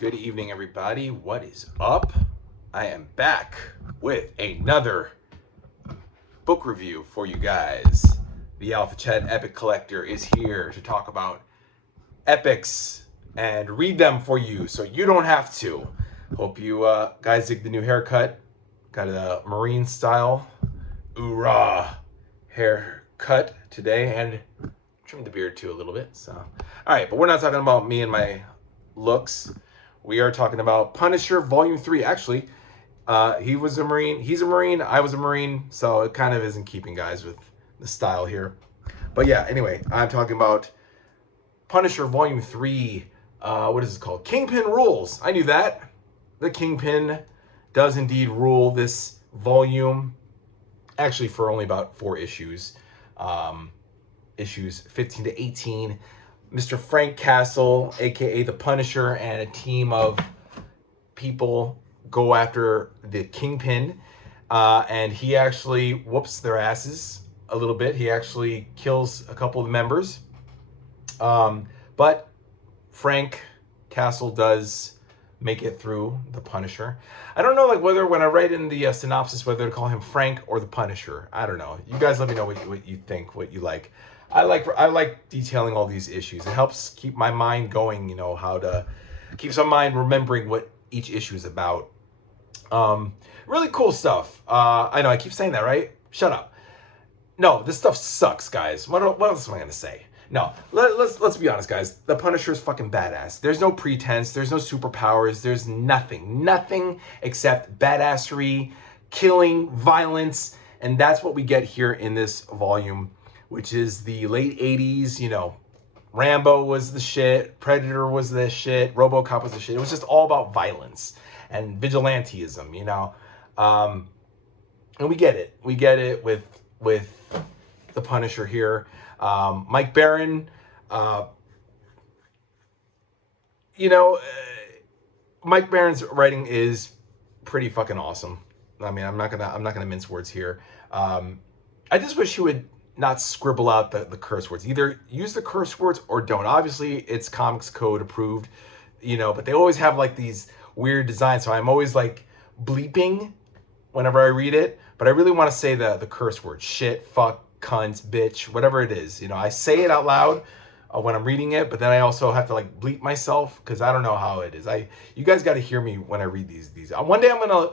Good evening, everybody. What is up? I am back with another book review for you guys. The Alpha Chat Epic Collector is here to talk about epics and read them for you so you don't have to. Hope you guys dig the new haircut. Got a marine style, oorah haircut today, and trimmed the beard too a little bit. So, all right, but we're not talking about me and my looks. We are talking about Punisher Volume 3. Actually, he was a Marine. He's a Marine. I was a Marine. So it kind of isn't keeping, guys, with the style here. But yeah, anyway, I'm talking about Punisher Volume 3. What is this called? Kingpin Rules. I knew that. The Kingpin does indeed rule this volume. Actually, for only about 4 issues. Issues 15 to 18. Mr. Frank Castle, aka the Punisher, and a team of people go after the Kingpin, and he actually whoops their asses a little bit. He actually kills a couple of members, but Frank Castle does make it through the Punisher. I don't know, like, whether when I write in the synopsis whether to call him Frank or the Punisher. I don't know. You guys let me know what you think, what you like. I like detailing all these issues. It helps keep my mind going, you know, how to keep some mind remembering what each issue is about. Really cool stuff. I know I keep saying that, right? Shut up. No, this stuff sucks, guys. What else am I gonna say? No, let's be honest, guys. The Punisher is fucking badass. There's no pretense. There's no superpowers. There's nothing except badassery, killing, violence, and that's what we get here in this volume, which is the late 80s, you know, Rambo was the shit, Predator was the shit, RoboCop was the shit. It was just all about violence and vigilantism, you know. And we get it. We get it with the Punisher here. Mike Baron, Mike Baron's writing is pretty fucking awesome. I mean, I'm not gonna mince words here. I just wish he would not scribble out the curse words. Either use the curse words or don't. Obviously, it's Comics Code approved, you know, but they always have like these weird designs, so I'm always like bleeping whenever I read it. But I really want to say the curse word: shit, fuck, cunt, bitch, whatever it is. You know, I say it out loud when I'm reading it, but then I also have to like bleep myself because I don't know how it is. You guys got to hear me when I read these. One day I'm gonna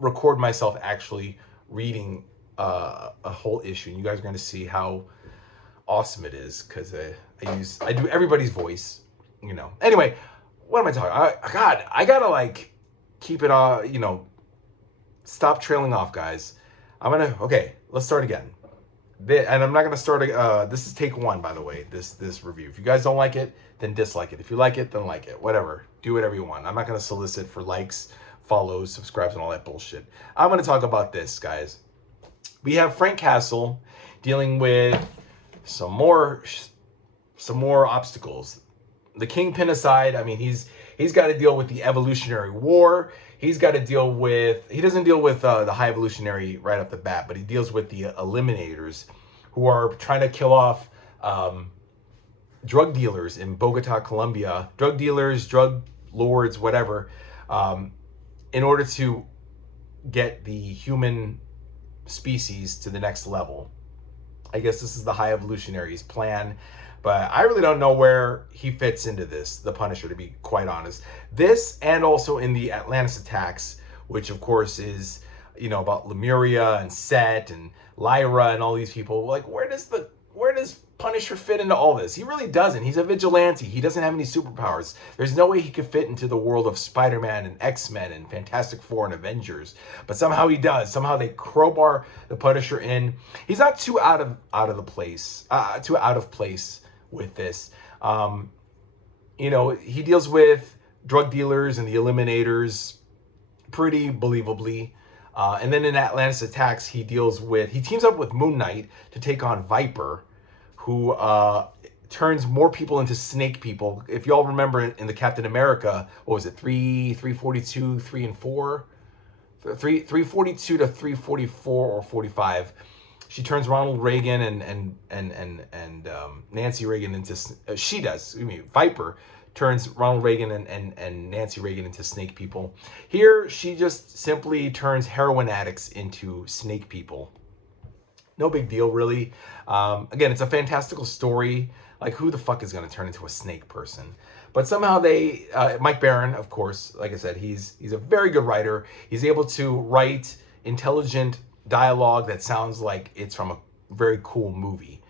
record myself actually reading a whole issue, and you guys are going to see how awesome it is, because I do everybody's voice, you know. Anyway, what am I talking? I gotta like keep it you know, stop trailing off, guys. Okay, let's start again. And I'm not gonna start. This is take 1, by the way. This review. If you guys don't like it, then dislike it. If you like it, then like it. Whatever. Do whatever you want. I'm not gonna solicit for likes, follows, subscribes, and all that bullshit. I'm gonna talk about this, guys. We have Frank Castle dealing with some more obstacles. The Kingpin aside, I mean, he's got to deal with the Evolutionary War. He's got to deal with, he doesn't deal with the High Evolutionary right off the bat, but he deals with the Eliminators, who are trying to kill off drug dealers in Bogota, Colombia. Drug dealers, drug lords, whatever, in order to get the human species to the next level. I guess this is the High Evolutionary's plan, but I really don't know where he fits into this, the Punisher, to be quite honest. This, and also in the Atlantis attacks, which of course is, you know, about Lemuria and Set and Lyra and all these people. Like, where does Punisher fit into all this? He really doesn't. He's a vigilante. He doesn't have any superpowers. There's no way he could fit into the world of Spider-Man and X-Men and Fantastic Four and Avengers. But somehow he does. Somehow they crowbar the Punisher in. He's not too out of place with this. You know, he deals with drug dealers and the Eliminators pretty believably. And then in Atlantis Attacks, he teams up with Moon Knight to take on Viper, who turns more people into snake people. If y'all remember in the Captain America, what was it, 342, 3 and 4? 342 to 344 or 45. She turns Ronald Reagan and Nancy Reagan into, Viper turns Ronald Reagan and Nancy Reagan into snake people. Here, she just simply turns heroin addicts into snake people. No big deal, really. Again, it's a fantastical story. Like, who the fuck is going to turn into a snake person? But somehow they, Mike Baron, of course, like I said, he's a very good writer. He's able to write intelligent dialogue that sounds like it's from a very cool movie.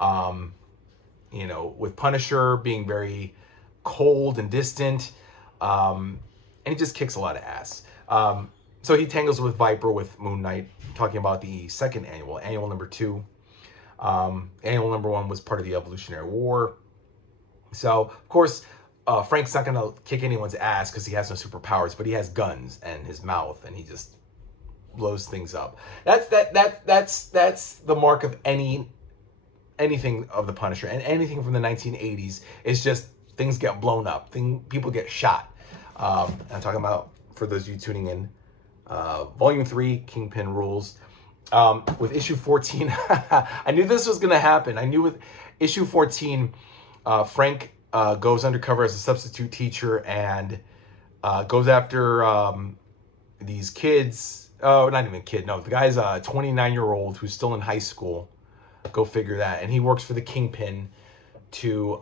You know, with Punisher being very cold and distant, and he just kicks a lot of ass. So he tangles with Viper with Moon Knight, talking about the second annual number 2. Annual number 1 was part of the Evolutionary War. So, of course, Frank's not going to kick anyone's ass because he has no superpowers, but he has guns and his mouth, and he just blows things up. That's the mark of anything of the Punisher, and anything from the 1980s is just things get blown up, people get shot. I'm talking about, for those of you tuning in, Volume 3, Kingpin Rules. With issue 14, I knew this was going to happen. I knew with issue 14, Frank goes undercover as a substitute teacher and goes after these kids. Oh, not even a kid. No, the guy's a 29-year-old who's still in high school. Go figure that. And he works for the Kingpin to,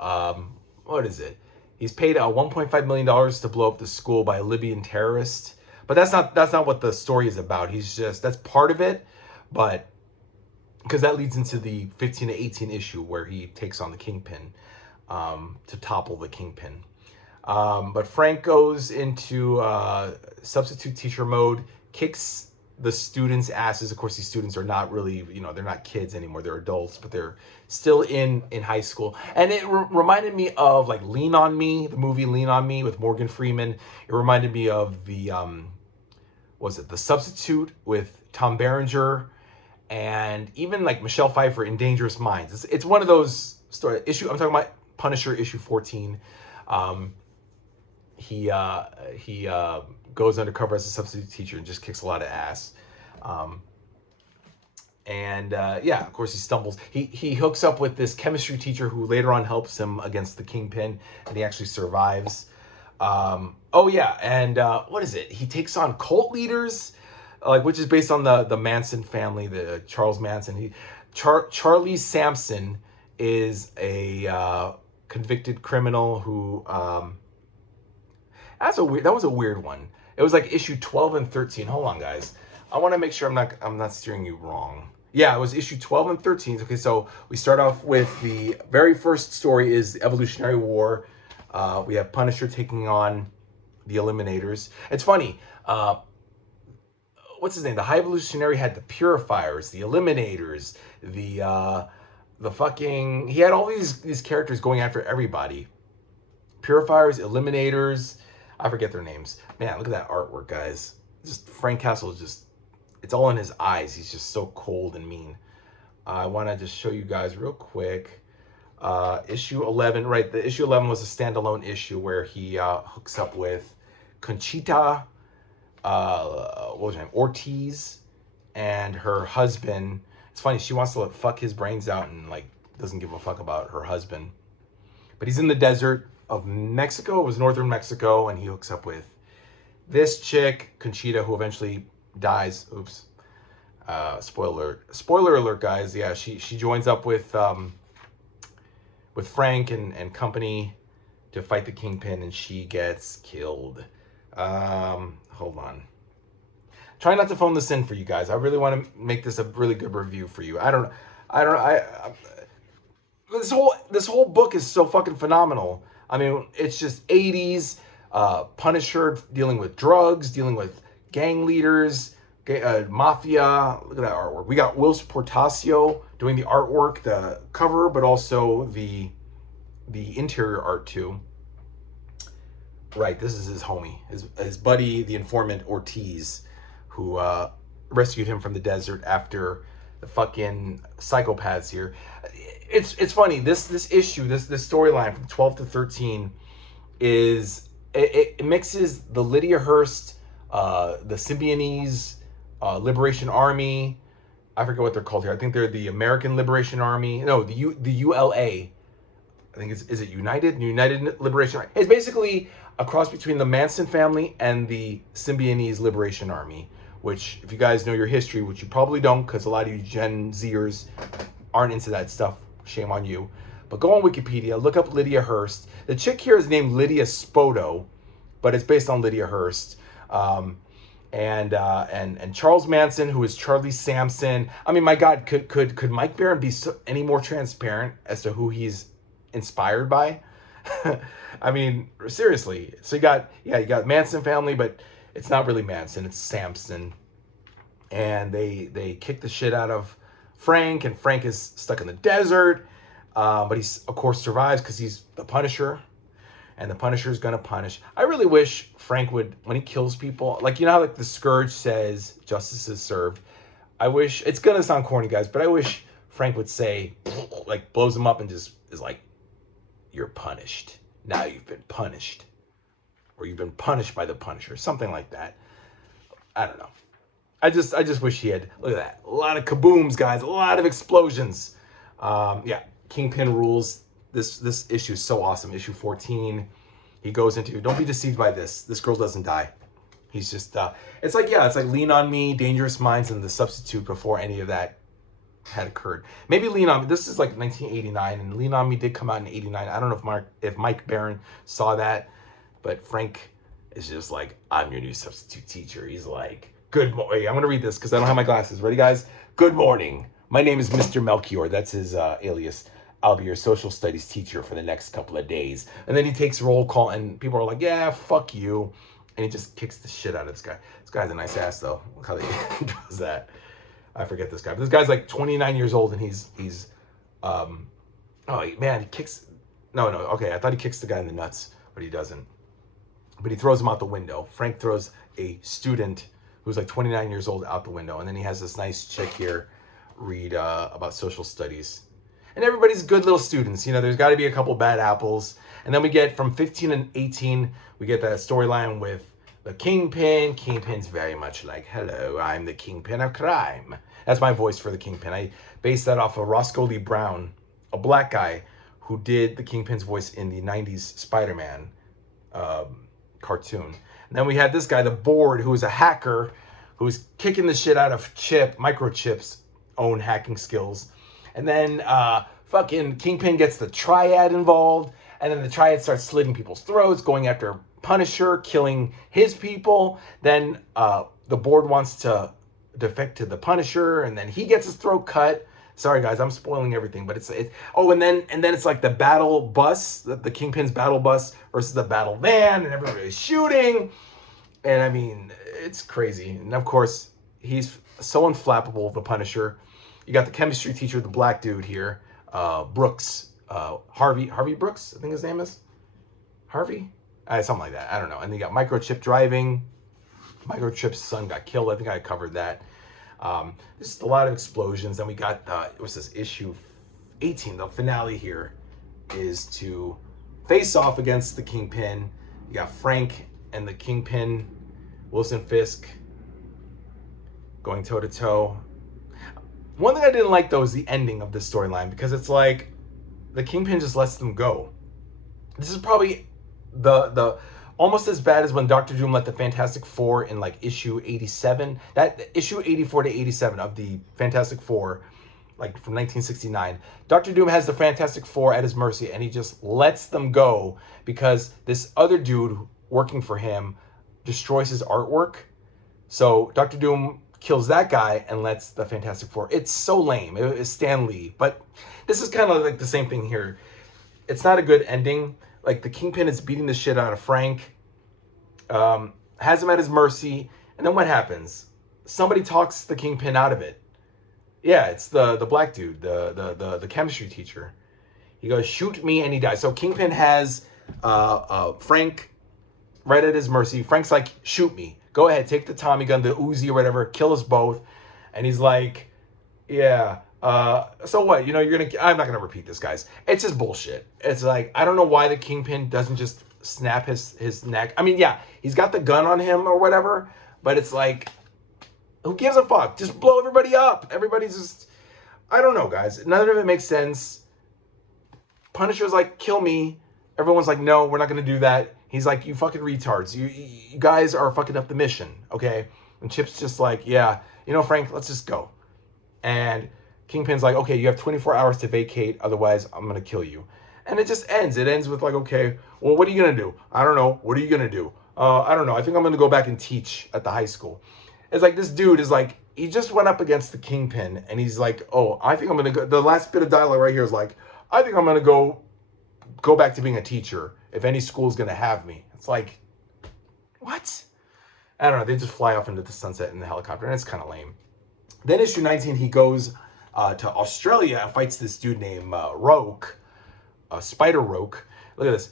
what is it? He's paid $1.5 million to blow up the school by a Libyan terrorist. But that's not what the story is about. That's part of it. But because that leads into the 15 to 18 issue where he takes on the Kingpin to topple the Kingpin. But Frank goes into substitute teacher mode, kicks the students' asses. Of course, these students are not really, they're not kids anymore. They're adults, but they're still in high school. And it reminded me of like Lean on Me, the movie Lean on Me with Morgan Freeman. It reminded me of the, The Substitute with Tom Berenger, and even like Michelle Pfeiffer in Dangerous Minds. It's one of those stories. I'm talking about Punisher issue 14. He goes undercover as a substitute teacher and just kicks a lot of ass. Yeah, of course he stumbles. He hooks up with this chemistry teacher who later on helps him against the Kingpin, and he actually survives. What is it? He takes on cult leaders, which is based on the Manson family, the Charles Manson. Charlie Sampson is a convicted criminal who that was a weird one. It was like issue 12 and 13. Hold on, guys. I want to make sure I'm not steering you wrong. Yeah, it was issue 12 and 13. Okay, so we start off with the very first story is the Evolutionary War. We have Punisher taking on the Eliminators. It's funny. What's his name? The High Evolutionary had the Purifiers, the Eliminators, the fucking... He had all these characters going after everybody. Purifiers, Eliminators... I forget their names. Man, look at that artwork, guys. Just Frank Castle is just... It's all in his eyes. He's just so cold and mean. I want to just show you guys real quick. Issue 11, right? The issue 11 was a standalone issue where he hooks up with Conchita, what was her name? Ortiz, and her husband. It's funny, she wants to fuck his brains out and like doesn't give a fuck about her husband. But he's in the desert of Mexico. It was northern Mexico, and he hooks up with this chick, Conchita, who eventually dies. Oops. Spoiler alert, guys. Yeah, she joins up with Frank and company to fight the Kingpin, and she gets killed. Hold on. Try not to phone this in for you guys. I really want to make this a really good review for you. This whole book is so fucking phenomenal. I mean, it's just 80s, Punisher dealing with drugs, dealing with gang leaders, mafia. Look at that artwork. We got Will Portacio doing the artwork, the cover, but also the interior art too. Right, this is his homie, his buddy, the informant Ortiz, who rescued him from the desert after the fucking psychopaths here. It's funny, this issue, this storyline from 12 to 13 is it mixes the Lydia Hearst, the Symbionese Liberation Army. I forget what they're called here. I think they're the American Liberation Army. No, the ULA. I think is it United Liberation Army. It's basically a cross between the Manson family and the Symbionese Liberation Army, which, if you guys know your history, which you probably don't, because a lot of you Gen Zers aren't into that stuff, shame on you. But go on Wikipedia, look up Lydia Hearst. The chick here is named Lydia Spoto, but it's based on Lydia Hearst. And Charles Manson, who is Charlie Sampson. I mean, my God, could Mike Barron be any more transparent as to who he's inspired by? I mean, seriously. So you got Manson family, but it's not really Manson, it's Sampson. And they kick the shit out of Frank, and Frank is stuck in the desert. But he's, of course, survives because he's the Punisher. And the Punisher is going to punish. I really wish Frank would, when he kills people, like, you know how like the Scourge says justice is served. I wish, it's going to sound corny, guys, but I wish Frank would say, like, blows him up and just is like, you're punished. Now you've been punished. Or you've been punished by the Punisher. Something like that. I don't know. I just wish he had, look at that. A lot of kabooms, guys. A lot of explosions. Yeah, Kingpin rules. This issue is so awesome. Issue 14. He goes into, don't be deceived by this. This girl doesn't die. He's just, it's like Lean on Me, Dangerous Minds, and The Substitute before any of that had occurred. Maybe Lean on Me, this is like 1989, and Lean on Me did come out in 89. I don't know if Mike Barron saw that, but Frank is just like, I'm your new substitute teacher. He's like, good morning. I'm going to read this because I don't have my glasses. Ready, guys? Good morning. My name is Mr. Melchior. That's his alias. I'll be your social studies teacher for the next couple of days. And then he takes roll call, and people are like, yeah, fuck you. And he just kicks the shit out of this guy. This guy's a nice ass, though. Look how he does that. I forget this guy. But this guy's like 29 years old, and he's oh, man, he kicks, no, okay, I thought he kicks the guy in the nuts, but he doesn't. But he throws him out the window. Frank throws a student who's like 29 years old out the window. And then he has this nice chick here read about social studies. And everybody's good little students. You know, there's got to be a couple bad apples. And then we get from 15 and 18, we get that storyline with the Kingpin. Kingpin's very much like, hello, I'm the Kingpin of crime. That's my voice for the Kingpin. I based that off of Roscoe Lee Brown, a black guy who did the Kingpin's voice in the 90s Spider-Man cartoon. And then we had this guy, the Board, who was a hacker, who was kicking the shit out of Microchip's own hacking skills. And then fucking Kingpin gets the Triad involved. And then the Triad starts slitting people's throats, going after Punisher, killing his people. Then the Board wants to defect to the Punisher, and then he gets his throat cut. Sorry, guys, I'm spoiling everything. But it's oh, and then it's like the battle bus, the Kingpin's battle bus versus the battle van, and everybody's shooting. And I mean, it's crazy. And of course, he's so unflappable, the Punisher. You got the chemistry teacher, the black dude here, Brooks, Harvey Brooks, I think his name is. Harvey? Something like that. I don't know. And you got Microchip driving. Microchip's son got killed. I think I covered that. Just a lot of explosions. Then we got, it was this issue 18. The finale here is to face off against the Kingpin. You got Frank and the Kingpin, Wilson Fisk, going toe-to-toe. One thing I didn't like, though, is the ending of this storyline, because it's like the Kingpin just lets them go. This is probably the almost as bad as when Dr. Doom let the Fantastic Four in like issue 87. That issue 84 to 87 of the Fantastic Four, like from 1969. Dr. Doom has the Fantastic Four at his mercy, and he just lets them go because this other dude working for him destroys his artwork. So Dr. Doom kills that guy and lets the Fantastic Four. It's so lame. It's Stan Lee. But this is kind of like the same thing here. It's not a good ending. Like, the Kingpin is beating the shit out of Frank, has him at his mercy, and then what happens? Somebody talks the Kingpin out of it. Yeah, it's the black dude, the chemistry teacher. He goes, shoot me, and he dies. So Kingpin has Frank right at his mercy. Frank's like, shoot me. Go ahead, take the Tommy gun, the Uzi or whatever, kill us both. And he's like, yeah, so what? You know, I'm not gonna repeat this, guys. It's just bullshit. It's like, I don't know why the Kingpin doesn't just snap his neck. I mean, yeah, he's got the gun on him or whatever, but it's like, who gives a fuck? Just blow everybody up. Everybody's just, I don't know, guys. None of it makes sense. Punisher's like, kill me. Everyone's like, no, we're not going to do that. He's like, you fucking retards. You guys are fucking up the mission, okay? And Chip's just like, yeah, you know, Frank, let's just go. And Kingpin's like, okay, you have 24 hours to vacate, otherwise I'm going to kill you. And it just ends. It ends with like, okay, well, what are you going to do? I don't know. What are you going to do? I don't know. I think I'm going to go back and teach at the high school. It's like this dude is like, he just went up against the Kingpin, and he's like, oh, I think I'm going to go. The last bit of dialogue right here is like, I think I'm going to go back to being a teacher if any school's going to have me. It's like, what? I don't know. They just fly off into the sunset in the helicopter, and it's kind of lame. Then issue 19, he goes to Australia and fights this dude named Roke, Spider Roke. Look at this.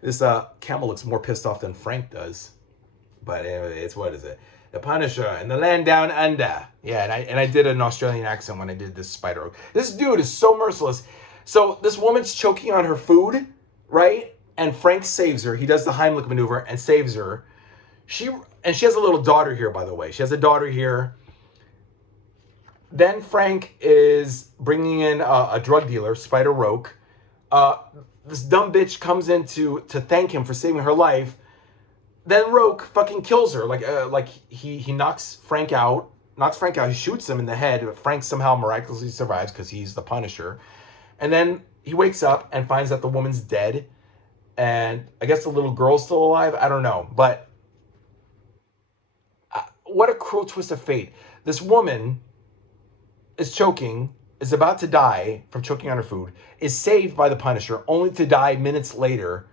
This camel looks more pissed off than Frank does. But anyway, it's, what is it? The Punisher and the Land Down Under. Yeah, and I did an Australian accent when I did this Spider Roke. This dude is so merciless. So this woman's choking on her food, right? And Frank saves her. He does the Heimlich maneuver and saves her. She has a little daughter here, by the way. She has a daughter here. Then Frank is bringing in a drug dealer, Spider Roke. This dumb bitch comes in to thank him for saving her life. Then Roke fucking kills her. Like he knocks Frank out. He shoots him in the head. But Frank somehow miraculously survives because he's the Punisher. And then he wakes up and finds that the woman's dead. And I guess the little girl's still alive. I don't know. But what a cruel twist of fate. This woman is choking, is about to die from choking on her food, is saved by the Punisher, only to die minutes later,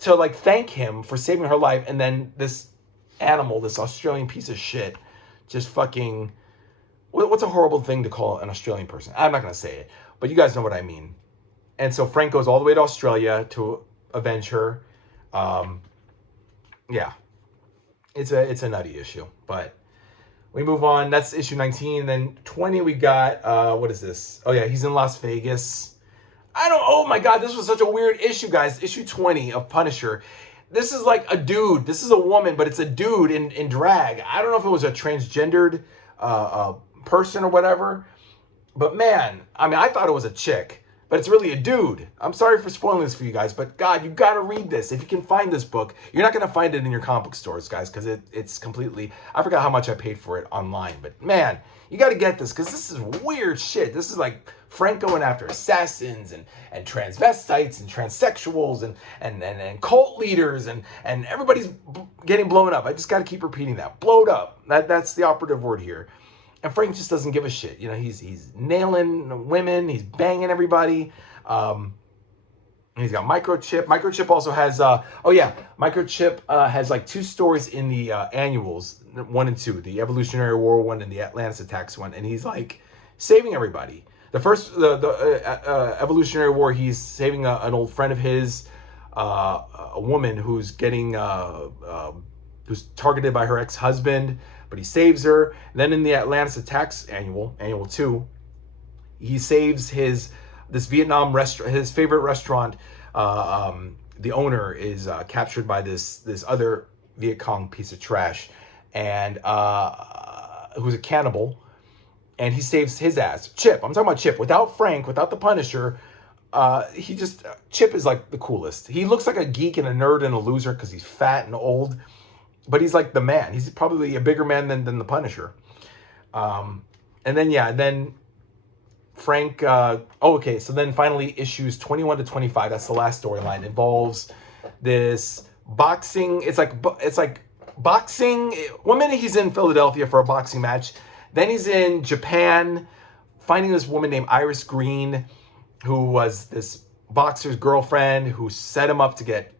to like thank him for saving her life. And then this animal, this Australian piece of shit, just fucking, what's a horrible thing to call an Australian person? I'm not going to say it, but you guys know what I mean. And so Frank goes all the way to Australia to avenge her. Yeah, it's a nutty issue, but we move on. That's issue 19. Then 20, we got, what is this? Oh yeah, he's in Las Vegas. Oh my God, this was such a weird issue, guys. Issue 20 of Punisher. This is like a dude. This is a woman, but it's a dude in drag. I don't know if it was a transgendered person or whatever. But man, I mean, I thought it was a chick, but it's really a dude. I'm sorry for spoiling this for you guys, but God, you got to read this. If you can find this book, you're not going to find it in your comic book stores, guys, because it's completely, I forgot how much I paid for it online, but man, you got to get this, because this is weird shit. This is like Frank going after assassins and transvestites and transsexuals and cult leaders and everybody's getting blown up. I just got to keep repeating that. Blowed up. That's the operative word here. And Frank just doesn't give a shit. You know, he's nailing women. He's banging everybody. He's got Microchip. Microchip also has, Microchip has like 2 stories in the annuals, 1 and 2, the Evolutionary War one and the Atlantis Attacks one. And he's like saving everybody. The first, the Evolutionary War, he's saving an old friend of his, a woman who's getting, who's targeted by her ex-husband, but he saves her. And then in the Atlantis Attacks annual 2, he saves this Vietnam restaurant, his favorite restaurant. The owner is captured by this other Viet Cong piece of trash, and who's a cannibal, and he saves his ass. Chip, I'm talking about Chip. Without Frank, without the Punisher, Chip is like the coolest. He looks like a geek and a nerd and a loser because he's fat and old, but he's like the man. He's probably a bigger man than the Punisher. And then Frank, so then finally issues 21 to 25, that's the last storyline, involves this boxing, it's like boxing. 1 minute he's in Philadelphia for a boxing match, then he's in Japan finding this woman named Iris Green, who was this boxer's girlfriend who set him up to get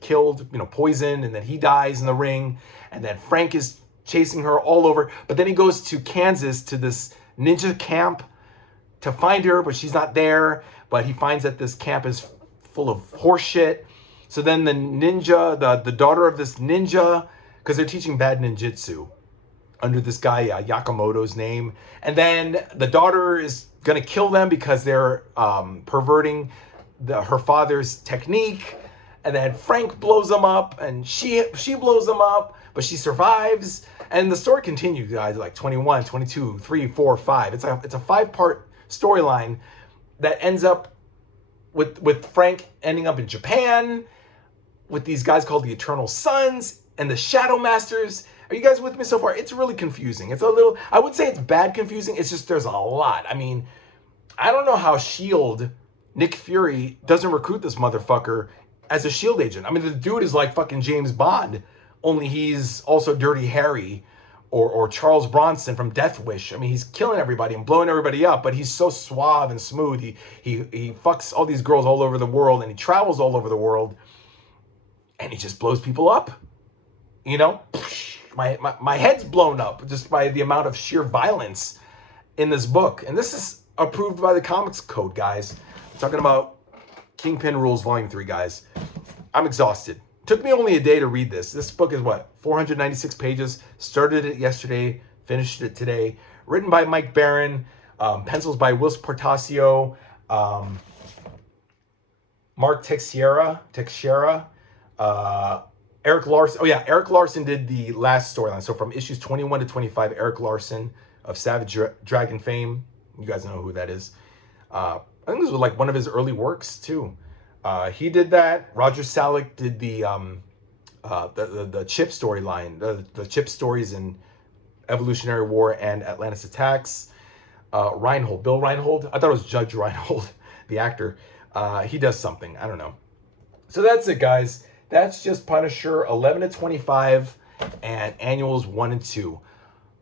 killed, poisoned, and then he dies in the ring, and then Frank is chasing her all over, but then he goes to Kansas to this ninja camp to find her, but she's not there, but he finds that this camp is full of horse shit. So then the ninja, the daughter of this ninja, because they're teaching bad ninjutsu under this guy Yakamoto's name, and then the daughter is gonna kill them because they're perverting her father's technique. And then Frank blows them up, and she blows them up, but she survives. And the story continues, guys, like 21, 22, 3, 4, 5. It's a 5-part storyline. that ends up with Frank ending up in Japan with these guys called the Eternal Sons and the Shadow Masters. Are you guys with me so far? It's really confusing. It's a little, I would say it's bad confusing. It's just there's a lot. I mean, I don't know how S.H.I.E.L.D., Nick Fury, doesn't recruit this motherfucker as a S.H.I.E.L.D. agent. I mean, the dude is like fucking James Bond, only he's also Dirty Harry or Charles Bronson from Death Wish. I mean, he's killing everybody and blowing everybody up, but he's so suave and smooth. He fucks all these girls all over the world, and he travels all over the world, and he just blows people up. You know? My head's blown up just by the amount of sheer violence in this book. And this is approved by the Comics Code, guys. I'm talking about Kingpin Rules Volume 3, guys. I'm exhausted. Took me only a day to read this. This book is what? 496 pages. Started it yesterday, finished it today. Written by Mike Barron. Pencils by Wills Portacio. Mark Teixeira. Eric Larson. Oh yeah, Eric Larson did the last storyline. So from issues 21 to 25, Eric Larson of Savage Dragon fame. You guys know who that is. I think this was like one of his early works too. He did that. Roger Salick did the Chip storyline, the Chip stories in Evolutionary War and Atlantis Attacks. Reinhold, Bill Reinhold. I thought it was Judge Reinhold, the actor. He does something. I don't know. So that's it, guys. That's just Punisher 11 to 25 and annuals 1 and 2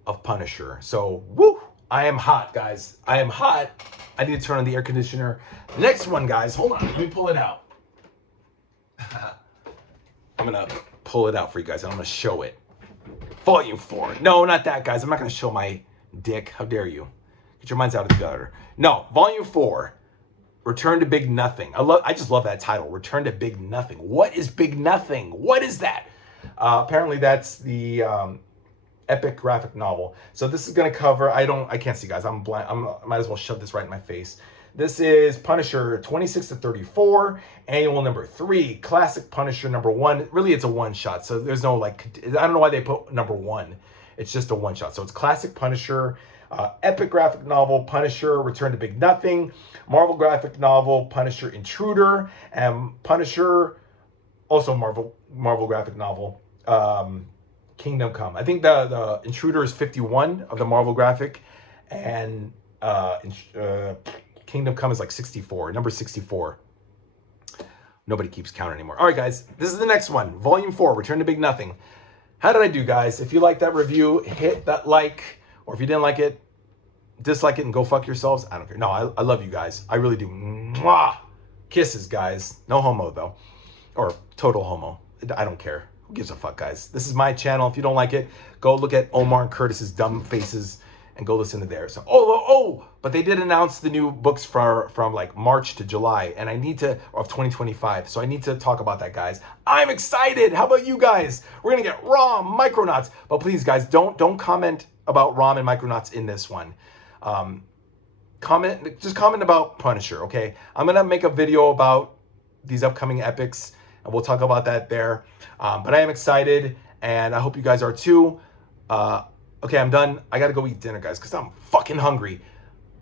of Punisher. So, woo! I am hot, guys. I am hot. I need to turn on the air conditioner. Next one, guys. Hold on. Let me pull it out. I'm going to pull it out for you guys. And I'm going to show it. Volume 4. No, not that, guys. I'm not going to show my dick. How dare you? Get your minds out of the gutter. No, Volume 4. Return to Big Nothing. I just love that title. Return to Big Nothing. What is Big Nothing? What is that? Apparently that's the epic graphic novel. So this is going to cover, I can't see, guys. I'm blind. I might as well shove this right in my face. This is Punisher 26 to 34, annual number 3, classic Punisher number 1. Really, it's a one-shot. So there's no, like, I don't know why they put number 1. It's just a one-shot. So it's classic Punisher, epic graphic novel, Punisher, Return to Big Nothing, Marvel graphic novel, Punisher Intruder, and Punisher, also Marvel graphic novel, Kingdom Come. I think the Intruder is 51 of the Marvel graphic, and Kingdom Come is like 64, number 64. Nobody keeps count anymore. All right, guys, this is the next one, Volume 4, Return to Big Nothing. How did I do, guys? If you like that review, hit that like, or if you didn't like it, dislike it and go fuck yourselves. I don't care. No, I love you guys. I really do. Mwah! Kisses, guys. No homo, though. Or total homo. I don't care. Who gives a fuck, guys? This is my channel. If you don't like it, go look at Omar and Curtis's dumb faces and go listen to theirs. So, but they did announce the new books from like March to July, and I need to, of 2025. So I need to talk about that, guys. I'm excited. How about you guys? We're gonna get Rom, Micronauts. But please, guys, don't comment about Rom and Micronauts in this one. Just comment about Punisher, okay? I'm gonna make a video about these upcoming epics, and we'll talk about that there. But I am excited, and I hope you guys are too. Okay, I'm done. I gotta go eat dinner, guys, because I'm fucking hungry.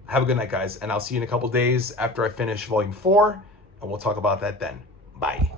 Have a good night, guys, and I'll see you in a couple days after I finish Volume 4, and we'll talk about that then. Bye.